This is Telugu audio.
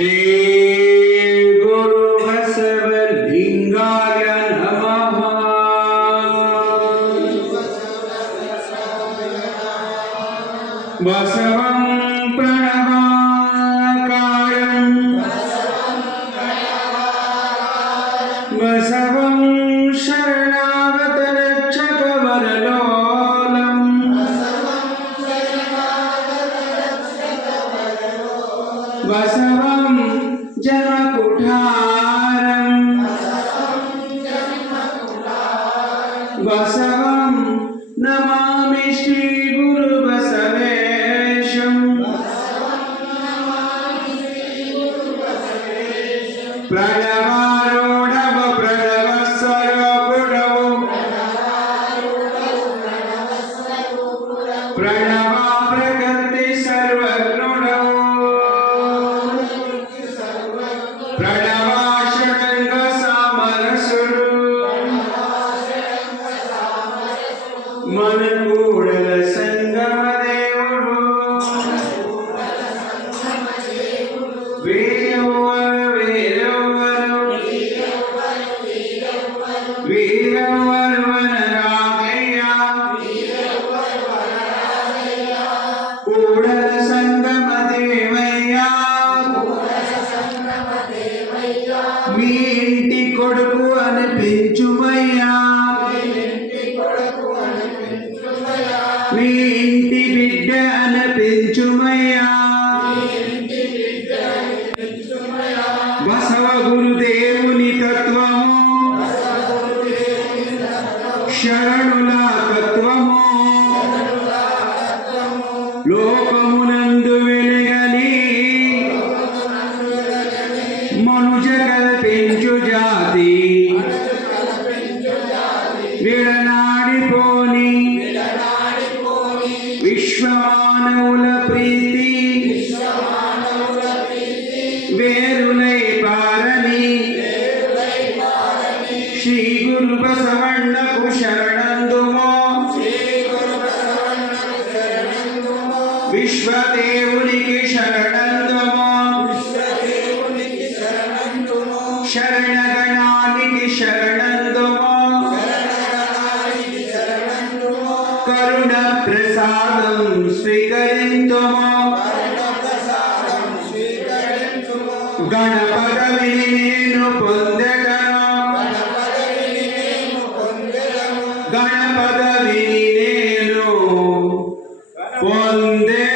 श्री गुरु हसव लिंगाय नमः बसवं प्रणवाकारं बसवं शरणागतरक्षकवरलम् वसवं जन्मकुठारम्। वसवं नमामि श्रीगुरु। బసవ గురుదేవుని తత్వము శరణుల తత్వము లోకమునందు వెలగని విశ్వమానవుల ప్రీతి. వేరులై పారని. శ్రీ గురు బసవಣ್ಣకు శరణ. స్వీకరించుము. గణపదవిని నేను పొందగను గణపదవిని నేను పొందే